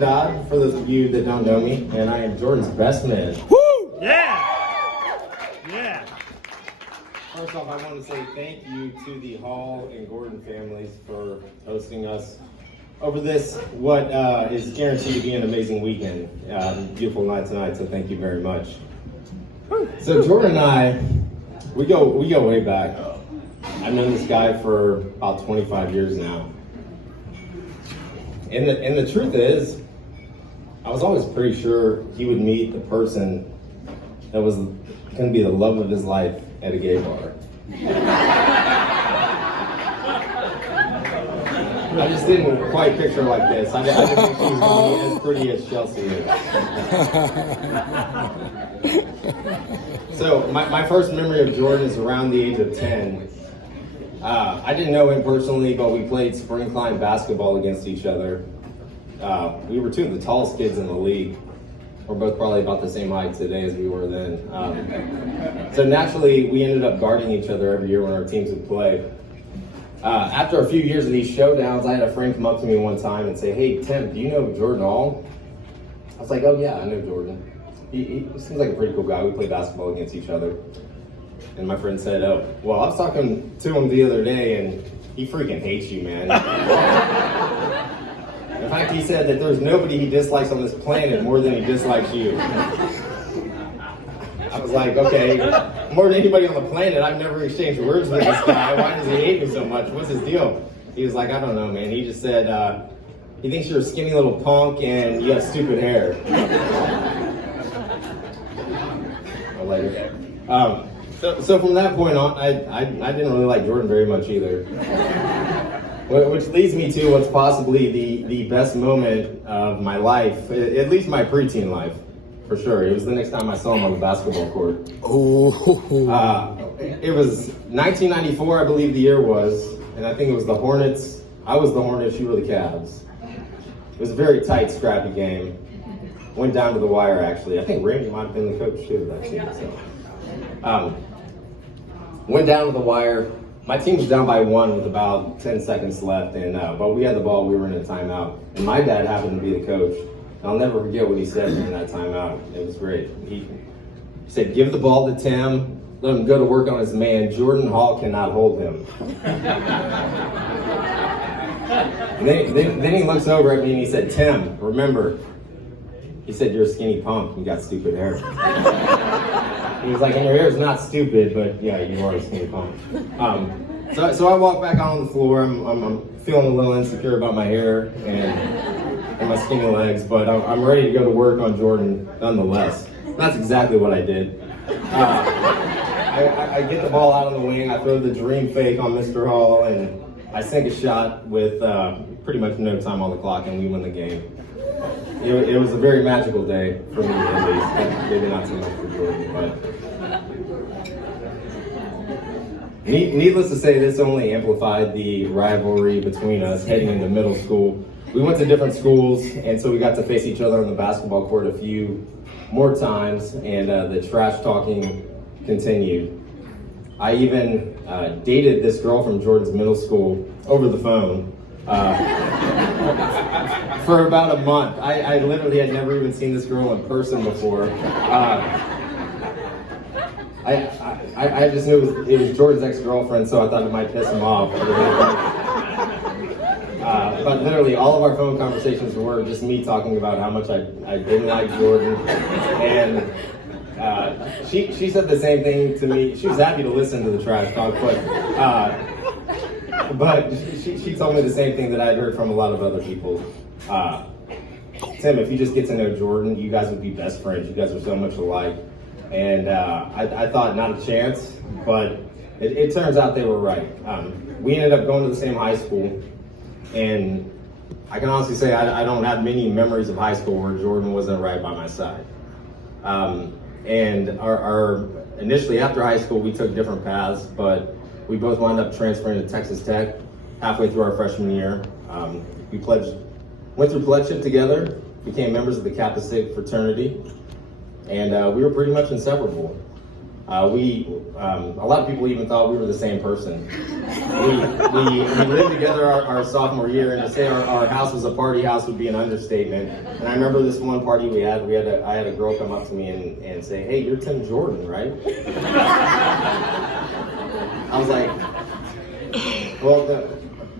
Dodd, for those of you that don't know me, and I am Jordan's best man. Woo! Yeah! Yeah! First off, I want to say thank you to the Hall and Gordon families for hosting us over this, what is guaranteed to be an amazing weekend. Beautiful night tonight, so thank you very much. So Jordan and I, we go way back. I've known this guy for about 25 years now. And the truth is, I was always pretty sure he would meet the person that was going to be the love of his life at a gay bar. I just didn't quite picture her like this. I didn't think she was going to be as pretty as Chelsea is. So my first memory of Jordan is around the age of 10. I didn't know him personally, but we played spring climb basketball against each other. We were two of the tallest kids in the league. We're both probably about the same height today as we were then. So naturally, we ended up guarding each other every year when our teams would play. After a few years of these showdowns, I had a friend come up to me one time and say, "Hey, Tim, do you know Jordan Hall?" I was like, "Oh yeah, I know Jordan. He seems like a pretty cool guy. We play basketball against each other." And my friend said, "Oh, well, I was talking to him the other day, and he freaking hates you, man." In fact, he said that there's nobody he dislikes on this planet more than he dislikes you. I was like, okay, more than anybody on the planet, I've never exchanged words with this guy. Why does he hate me so much? What's his deal? He was like, I don't know, man. He just said, he thinks you're a skinny little punk and you have stupid hair. I'm like, okay. So from that point on, I didn't really like Jordan very much either. Which leads me to what's possibly the best moment of my life, at least my preteen life, for sure. It was the next time I saw him on the basketball court. It was 1994, I believe the year was, and I think it was the Hornets. I was the Hornets, you were the Cavs. It was a very tight, scrappy game. Went down to the wire, actually. I think Randy might have been the coach, too, of that team. So. Went down to the wire. My team was down by 1 with about 10 seconds left, and but we had the ball. We were in a timeout, and my dad happened to be the coach. And I'll never forget what he said during that timeout. It was great. He said, "Give the ball to Tim. Let him go to work on his man. Jordan Hall cannot hold him." And then he looks over at me and he said, "Tim, remember," he said, "you're a skinny punk. You got stupid hair." He was like, "And your hair is not stupid, but yeah, you are a skinny punk." So I walk back on the floor. I'm feeling a little insecure about my hair and my skinny legs, but I'm ready to go to work on Jordan nonetheless. That's exactly what I did. I get the ball out on the wing. I throw the dream fake on Mr. Hall, and I sink a shot with pretty much no time on the clock, and we win the game. It was a very magical day for me, at least. Maybe not so much for Jordan, but needless to say, this only amplified the rivalry between us heading into middle school. We went to different schools, and so we got to face each other on the basketball court a few more times, and the trash talking continued. I even dated this girl from Jordan's middle school over the phone. For about a month. I literally had never even seen this girl in person before. I just knew it was Jordan's ex-girlfriend, so I thought it might piss him off. But literally all of our phone conversations were just me talking about how much I didn't like Jordan. And she said the same thing to me. She was happy to listen to the trash talk, but she told me the same thing that I'd heard from a lot of other people. Tim, if you just get to know Jordan, you guys would be best friends. You guys are so much alike. And I thought not a chance, but it turns out they were right. We ended up going to the same high school, and I can honestly say I don't have many memories of high school where Jordan wasn't right by my side. And our initially after high school, we took different paths, but we both wound up transferring to Texas Tech halfway through our freshman year. We went through pledgeship together, became members of the Kappa Sig fraternity, and we were pretty much inseparable. A lot of people even thought we were the same person. We lived together our sophomore year, and to say our house was a party house would be an understatement. And I remember this one party I had a girl come up to me and say, "Hey, you're Tim Jordan, right?" I was like, well,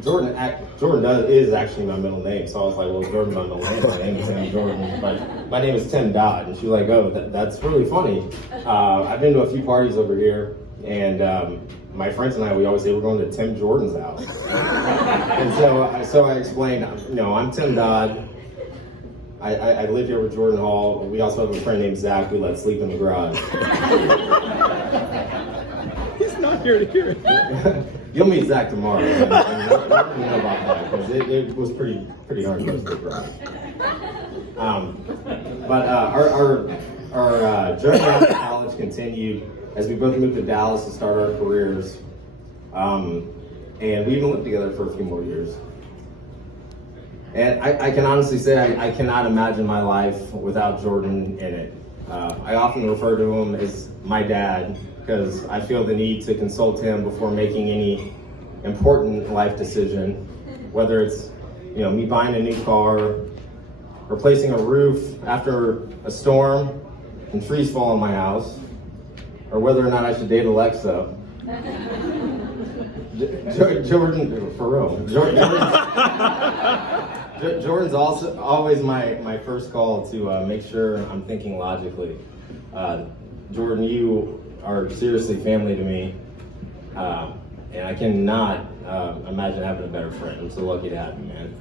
Jordan is actually my middle name, so I was like, well, Jordan's my middle name. My name is Tim Jordan, but my name is Tim Dodd. And she was like, oh, that's really funny. I've been to a few parties over here, and my friends and I, we always say we're going to Tim Jordan's house. And so I explained, no, I'm Tim Dodd. I live here with Jordan Hall. We also have a friend named Zach we let sleep in the garage. He's not here to hear it. You'll meet Zach tomorrow. And let me know about that, because it was pretty hard to go to the garage. But our journey out to college continued as we both moved to Dallas to start our careers. And we even lived together for a few more years. And I can honestly say I cannot imagine my life without Jordan in it. I often refer to him as my dad, because I feel the need to consult him before making any important life decision, whether it's me buying a new car, replacing a roof after a storm and trees fall in my house, or whether or not I should date Alexa. Jordan, for real. Jordan's also always my first call to make sure I'm thinking logically. Jordan, you are seriously family to me, and I cannot imagine having a better friend. I'm so lucky to have you, man.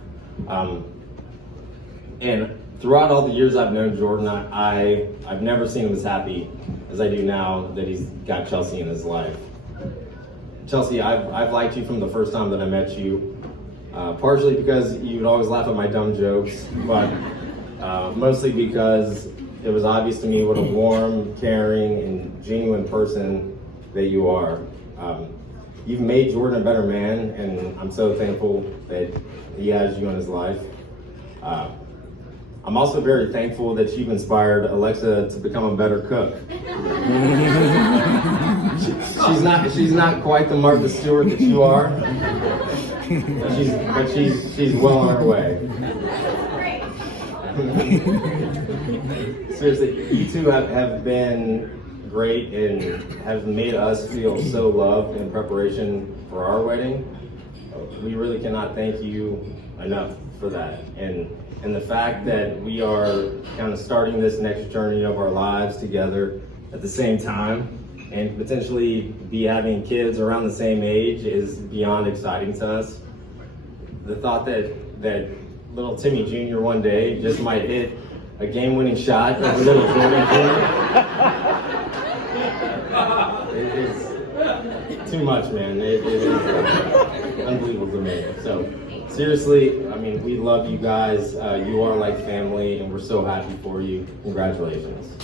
And throughout all the years I've known Jordan, I've never seen him as happy as I do now that he's got Chelsea in his life. Chelsea, I've liked you from the first time that I met you, partially because you would always laugh at my dumb jokes, but mostly because it was obvious to me what a warm, caring, and genuine person that you are. You've made Jordan a better man, and I'm so thankful that he has you in his life. I'm also very thankful that you've inspired Alexa to become a better cook. She's not quite the Martha Stewart that you are, but she's well on her way. Seriously, you two have been great and have made us feel so loved in preparation for our wedding. We really cannot thank you enough for that. And the fact that we are kind of starting this next journey of our lives together at the same time and potentially be having kids around the same age is beyond exciting to us. The thought that little Timmy Jr. one day just might hit a game-winning shot of little Jordan Jr. It's too much, man. It is unbelievable to me. So seriously, I mean, we love you guys. You are like family, and we're so happy for you. Congratulations.